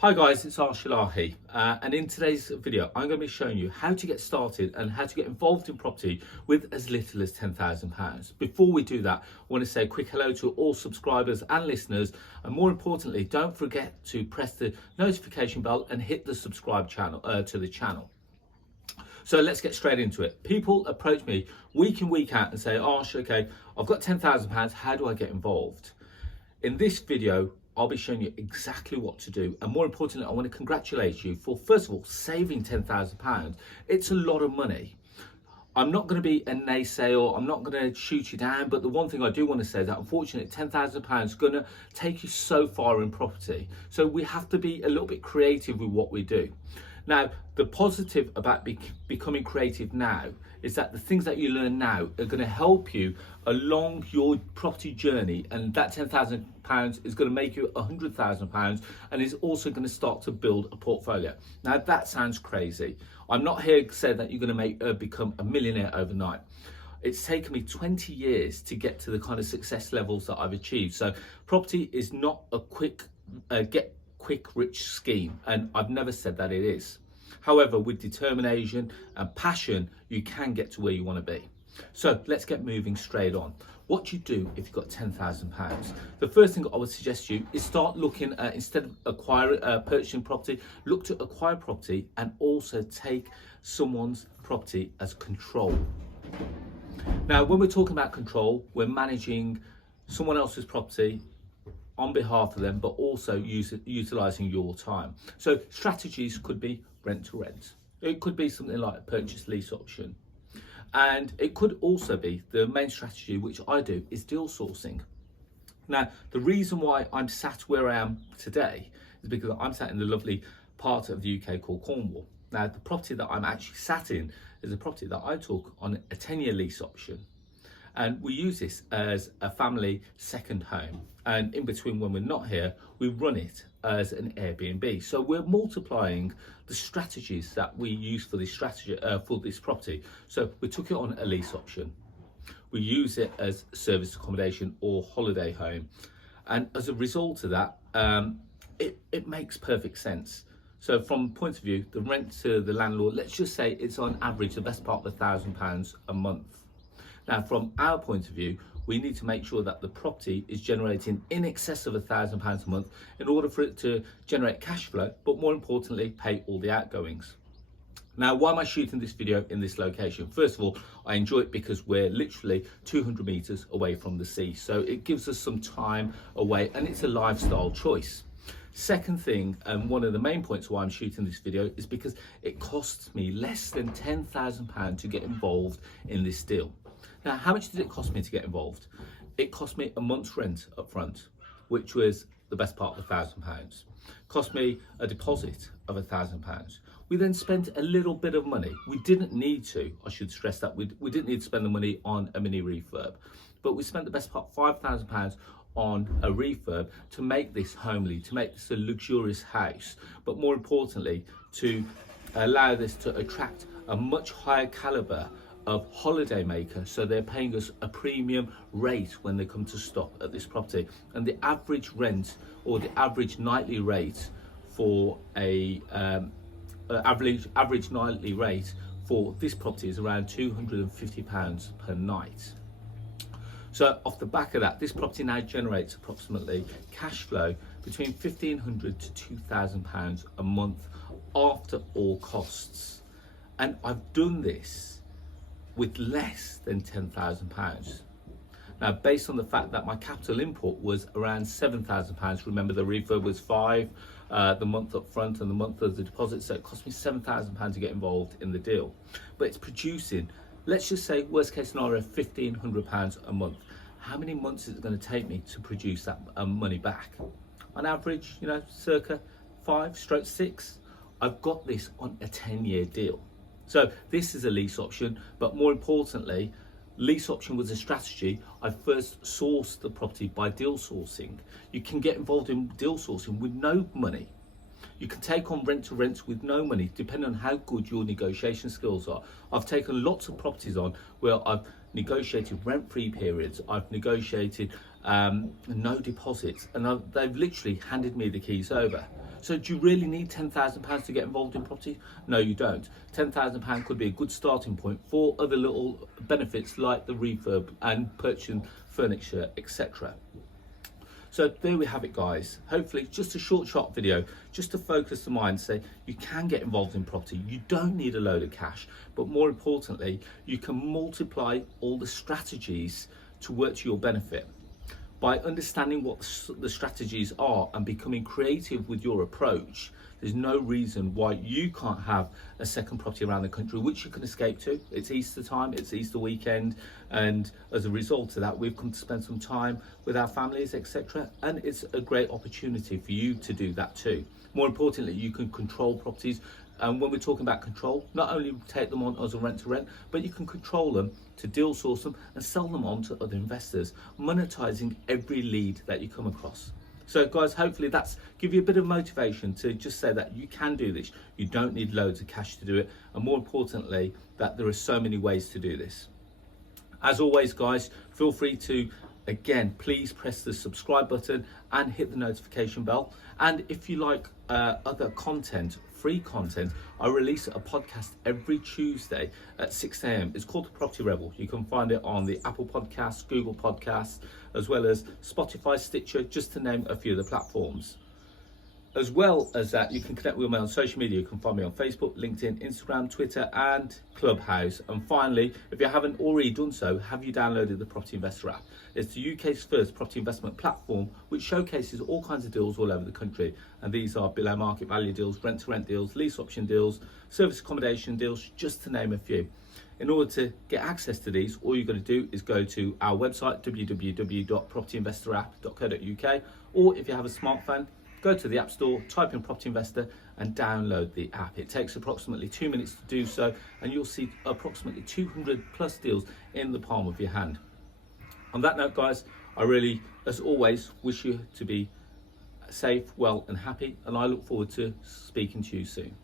Hi guys, it's Arsh Ellahi, and in today's video I'm going to be showing you how to get started and how to get involved in property with as little as £10,000. Before we do that, I want to say a quick hello to all subscribers and listeners, and more importantly, don't forget to press the notification bell and hit the subscribe channel to the channel. So let's get straight into it. People approach me week in, week out and say, Arsh, okay, I've got £10,000, how do I get involved? In this video, I'll be showing you exactly what to do. And more importantly, I want to congratulate you for, first of all, saving £10,000. It's a lot of money. I'm not going to be a naysayer, I'm not going to shoot you down, but the one thing I do want to say is that unfortunately £10,000 is going to take you so far in property. So we have to be a little bit creative with what we do. Now, the positive about becoming creative now is that the things that you learn now are going to help you along your property journey, and that £10,000 is going to make you £100,000 and is also going to start to build a portfolio. Now, that sounds crazy. I'm not here to say that you're going to become a millionaire overnight. It's taken me 20 years to get to the kind of success levels that I've achieved. So property is not a quick rich scheme, and I've never said that it is. However, with determination and passion, you can get to where you want to be. So let's get moving straight on. What do you do if you've got £10,000? The first thing I would suggest you is start looking at, instead of purchasing property, look to acquire property and also take someone's property as control. Now, when we're talking about control, we're managing someone else's property on behalf of them, but also utilising your time. So strategies could be rent to rent. It could be something like a purchase lease option. And it could also be, the main strategy which I do, is deal sourcing. Now, the reason why I'm sat where I am today is because I'm sat in the lovely part of the UK called Cornwall. Now, the property that I'm actually sat in is a property that I took on a 10-year lease option. And we use this as a family second home. And in between, when we're not here, we run it as an Airbnb. So we're multiplying the strategies that we use for this property. So we took it on a lease option. We use it as service accommodation or holiday home. And as a result of that, it makes perfect sense. So from the point of view, the rent to the landlord, let's just say it's on average the best part of £1,000 a month. Now, from our point of view, we need to make sure that the property is generating in excess of £1,000 a month in order for it to generate cash flow, but more importantly, pay all the outgoings. Now, why am I shooting this video in this location? First of all, I enjoy it because we're literally 200 meters away from the sea. So it gives us some time away, and it's a lifestyle choice. Second thing, and one of the main points why I'm shooting this video, is because it costs me less than £10,000 to get involved in this deal. Now, how much did it cost me to get involved? It cost me a month's rent up front, which was the best part of £1,000. Cost me a deposit of £1,000. We then spent a little bit of money. We didn't need to, I should stress that, we didn't need to spend the money on a mini refurb, but we spent the best part £5,000 on a refurb to make this homely, to make this a luxurious house, but more importantly, to allow this to attract a much higher caliber of holiday maker, so they're paying us a premium rate when they come to stop at this property. And the average rent, or the average nightly rate for average nightly rate for this property is around £250 per night. So off the back of that, this property now generates approximately cash flow between £1,500 to £2,000 a month after all costs. And I've done this with less than £10,000. Now, based on the fact that my capital input was around £7,000, remember the refurb was £5,000, the month up front and the month of the deposit, so it cost me £7,000 to get involved in the deal. But it's producing, let's just say worst case scenario, £1,500 a month. How many months is it going to take me to produce that money back? On average, circa 5-6. I've got this on a 10-year deal. So this is a lease option, but more importantly, lease option was a strategy. I first sourced the property by deal sourcing. You can get involved in deal sourcing with no money. You can take on rent to rent with no money, depending on how good your negotiation skills are. I've taken lots of properties on where I've negotiated rent-free periods. I've negotiated no deposits, and they've literally handed me the keys over. So do you really need £10,000 to get involved in property? No, you don't. £10,000 could be a good starting point for other little benefits like the refurb and purchasing furniture, etc. So there we have it, guys. Hopefully just a short video just to focus the mind, say you can get involved in property. You don't need a load of cash, but more importantly, you can multiply all the strategies to work to your benefit. By understanding what the strategies are and becoming creative with your approach, there's no reason why you can't have a second property around the country, which you can escape to. It's Easter time, it's Easter weekend, and as a result of that, we've come to spend some time with our families, etc. And it's a great opportunity for you to do that too. More importantly, you can control properties. And when we're talking about control, not only take them on as a rent to rent, but you can control them to deal source them and sell them on to other investors, monetizing every lead that you come across. So guys, hopefully that's give you a bit of motivation to just say that you can do this. You don't need loads of cash to do it. And more importantly, that there are so many ways to do this. As always, guys, feel free to, again, please press the subscribe button and hit the notification bell. And if you like other content, free content, I release a podcast every Tuesday at 6 a.m. It's called The Property Rebel. You can find it on the Apple Podcasts, Google Podcasts, as well as Spotify, Stitcher, just to name a few of the platforms. As well as that, you can connect with me on social media. You can find me on Facebook, LinkedIn, Instagram, Twitter, and Clubhouse. And finally, if you haven't already done so, have you downloaded the Property Investor app? It's the UK's first property investment platform, which showcases all kinds of deals all over the country. And these are below market value deals, rent to rent deals, lease option deals, service accommodation deals, just to name a few. In order to get access to these, all you've got to do is go to our website, www.propertyinvestorapp.co.uk, or if you have a smartphone, go to the App Store, type in Property Investor and download the app. It takes approximately 2 minutes to do so, and you'll see approximately 200 plus deals in the palm of your hand. On that note, guys, I really, as always, wish you to be safe, well and happy, and I look forward to speaking to you soon.